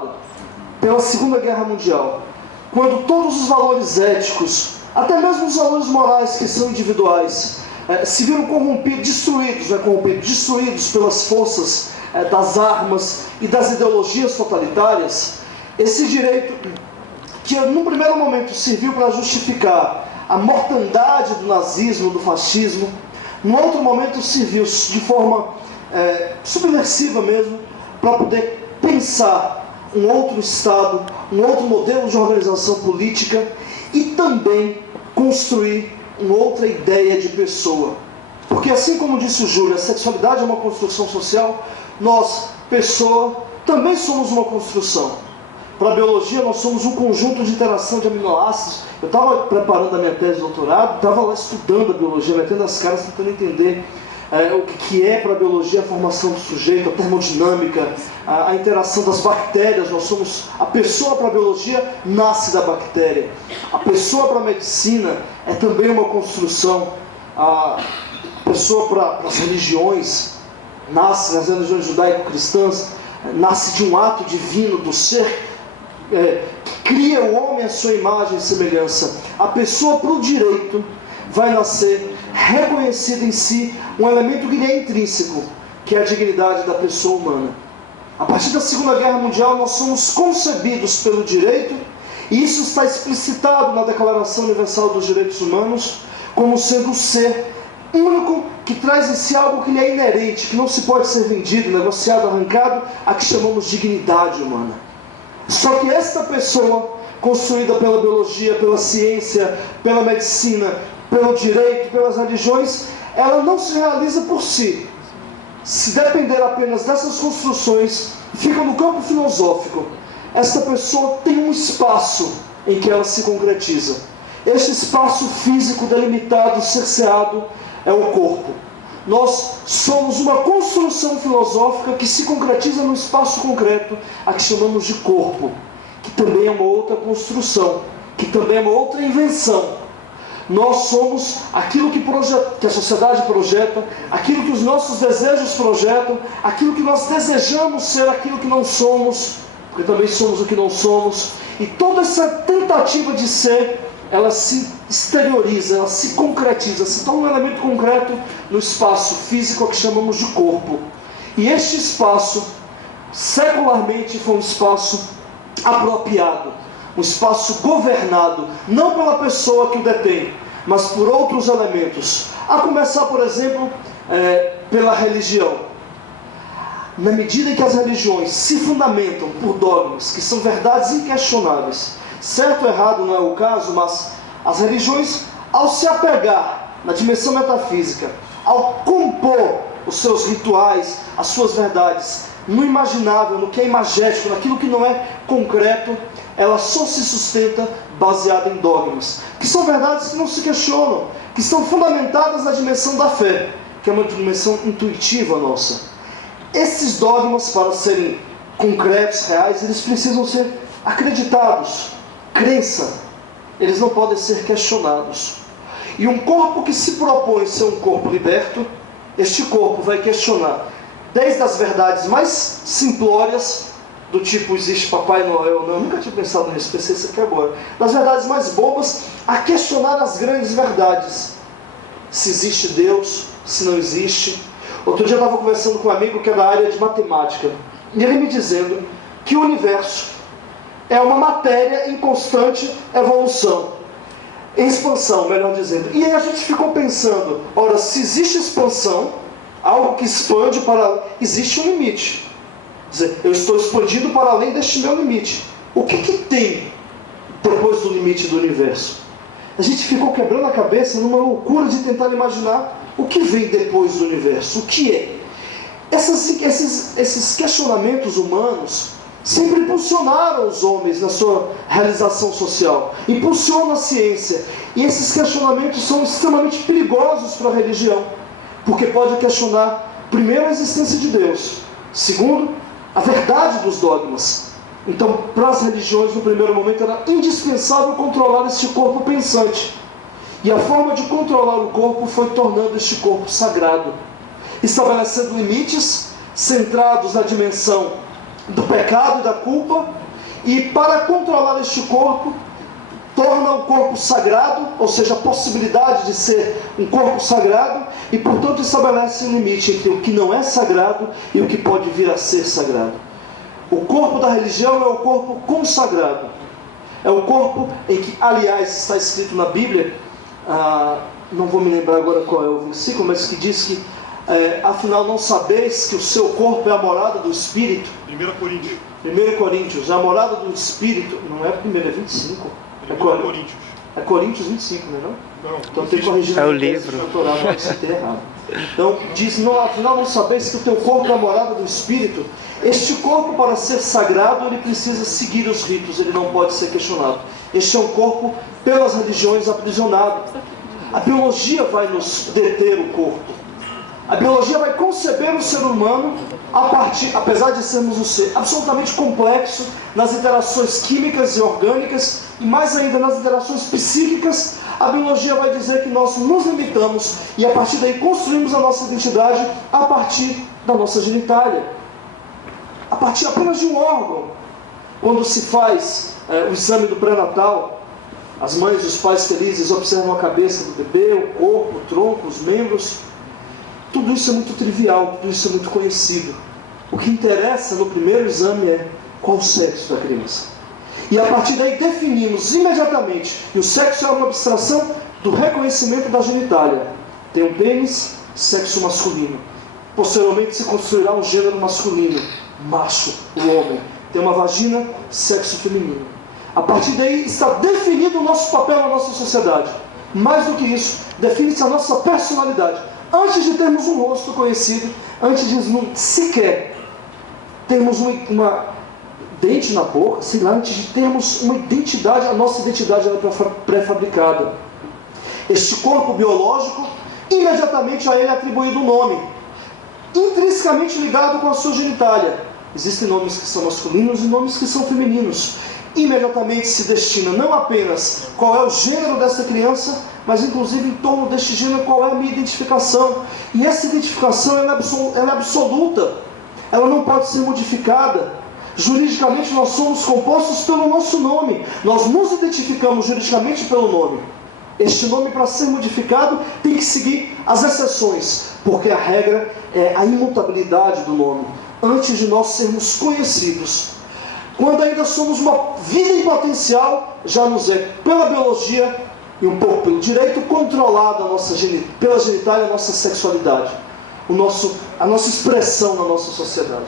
abalada pela Segunda Guerra Mundial, quando todos os valores éticos, até mesmo os valores morais que são individuais, se viram destruídos pelas forças das armas e das ideologias totalitárias, esse direito, que num primeiro momento serviu para justificar a mortandade do nazismo, do fascismo, num outro momento serviu de forma subversiva mesmo, para poder pensar um outro Estado, um outro modelo de organização política e também construir uma outra ideia de pessoa. Porque assim como disse o Júlio, a sexualidade é uma construção social, nós, pessoa, também somos uma construção. Para a biologia, nós somos um conjunto de interação de aminoácidos. Eu estava preparando a minha tese de doutorado, estava lá estudando a biologia, metendo as caras, tentando entender o que é para a biologia a formação do sujeito, a termodinâmica, a interação das bactérias. Nós somos, a pessoa para a biologia nasce da bactéria. A pessoa para a medicina é também uma construção. A pessoa para as religiões nasce, nas religiões judaico-cristãs, nasce de um ato divino do ser, que cria o homem à sua imagem e semelhança. A pessoa para o direito vai nascer reconhecida em si um elemento que lhe é intrínseco, que é a dignidade da pessoa humana. A partir da Segunda Guerra Mundial, nós somos concebidos pelo direito, e isso está explicitado na Declaração Universal dos Direitos Humanos, como sendo um ser único, que traz em si algo que lhe é inerente, que não se pode ser vendido, negociado, arrancado, a que chamamos de dignidade humana. Só que esta pessoa, construída pela biologia, pela ciência, pela medicina, pelo direito, pelas religiões, ela não se realiza por si. Se depender apenas dessas construções, fica no campo filosófico. Esta pessoa tem um espaço em que ela se concretiza. Este espaço físico delimitado, cerceado, é o corpo. Nós somos uma construção filosófica que se concretiza no espaço concreto, a que chamamos de corpo, que também é uma outra construção, que também é uma outra invenção. Nós somos aquilo que a sociedade projeta, aquilo que os nossos desejos projetam, aquilo que nós desejamos ser, aquilo que não somos, porque também somos o que não somos. E toda essa tentativa de ser, ela se exterioriza, ela se concretiza, se torna um elemento concreto no espaço físico, que chamamos de corpo. E este espaço, secularmente, foi um espaço apropriado, um espaço governado, não pela pessoa que o detém, mas por outros elementos. A começar, por exemplo, pela religião. Na medida em que as religiões se fundamentam por dogmas, que são verdades inquestionáveis, certo ou errado não é o caso, mas as religiões, ao se apegar na dimensão metafísica, ao compor os seus rituais, as suas verdades, no imaginável, no que é imagético, naquilo que não é concreto, ela só se sustenta baseada em dogmas, que são verdades que não se questionam, que estão fundamentadas na dimensão da fé, que é uma dimensão intuitiva nossa. Esses dogmas, para serem concretos, reais, eles precisam ser acreditados. Crença, eles não podem ser questionados. E um corpo que se propõe ser um corpo liberto, este corpo vai questionar desde as verdades mais simplórias, do tipo, existe Papai Noel, não, eu nunca tinha pensado nisso, pensei isso aqui agora, das verdades mais bobas, a questionar as grandes verdades, se existe Deus, se não existe. Outro dia eu estava conversando com um amigo que é da área de matemática, e ele me dizendo que o universo é uma matéria em constante evolução, em expansão, melhor dizendo. E aí a gente ficou pensando, ora, se existe expansão, algo que expande para... existe um limite. Quer dizer, eu estou expandindo para além deste meu limite. O que tem depois do limite do universo? A gente ficou quebrando a cabeça numa loucura de tentar imaginar o que vem depois do universo, o que é. Esses questionamentos humanos sempre impulsionaram os homens na sua realização social, impulsionam a ciência. E esses questionamentos são extremamente perigosos para a religião, porque pode questionar, primeiro, a existência de Deus, segundo, a verdade dos dogmas. Então, para as religiões, no primeiro momento, era indispensável controlar este corpo pensante. E a forma de controlar o corpo foi tornando este corpo sagrado, estabelecendo limites centrados na dimensão do pecado e da culpa, e para controlar este corpo, torna o corpo sagrado, ou seja, a possibilidade de ser um corpo sagrado, e portanto estabelece um limite entre o que não é sagrado e o que pode vir a ser sagrado. O corpo da religião é o corpo consagrado. É o corpo em que, aliás, está escrito na Bíblia, não vou me lembrar agora qual é o versículo, mas que diz que afinal não sabeis que o seu corpo é a morada do Espírito. 1 Coríntios, a morada do Espírito, não é 1, é 25. É Coríntios 25, não é não? Então tem que corrigir. É o livro. Então diz, afinal não sabeis que o teu corpo é a morada do Espírito. Este corpo, para ser sagrado, ele precisa seguir os ritos, ele não pode ser questionado. Este é um corpo pelas religiões aprisionado. A biologia vai nos deter o corpo. A biologia vai conceber o ser humano a partir, apesar de sermos um ser absolutamente complexo nas interações químicas e orgânicas, e mais ainda nas interações psíquicas, a biologia vai dizer que nós nos limitamos e a partir daí construímos a nossa identidade a partir da nossa genitália, a partir apenas de um órgão. Quando se faz o exame do pré-natal, as mães e os pais felizes observam a cabeça do bebê, o corpo, o tronco, os membros. Tudo isso é muito trivial, tudo isso é muito conhecido. O que interessa no primeiro exame é qual o sexo da criança. E a partir daí definimos imediatamente, e o sexo é uma abstração do reconhecimento da genitália. Tem um pênis, sexo masculino. Posteriormente se construirá um gênero masculino, macho, o homem. Tem uma vagina, sexo feminino. A partir daí está definido o nosso papel na nossa sociedade. Mais do que isso, define-se a nossa personalidade. Antes de termos um rosto conhecido, antes de sequer termos uma dente na boca, sei lá, antes de termos uma identidade, a nossa identidade é pré-fabricada. Este corpo biológico, imediatamente a ele é atribuído um nome, intrinsecamente ligado com a sua genitália. Existem nomes que são masculinos e nomes que são femininos. Imediatamente se destina não apenas qual é o gênero dessa criança, mas inclusive em torno deste gênero qual é a minha identificação. E essa identificação ela é absoluta, ela não pode ser modificada. Juridicamente nós somos compostos pelo nosso nome, nós nos identificamos juridicamente pelo nome. Este nome, para ser modificado, tem que seguir as exceções, porque a regra é a imutabilidade do nome, antes de nós sermos conhecidos. Quando ainda somos uma vida em potencial, já nos é, pela biologia e um pouco pelo direito, controlada pela genitália a nossa sexualidade, a nossa expressão na nossa sociedade.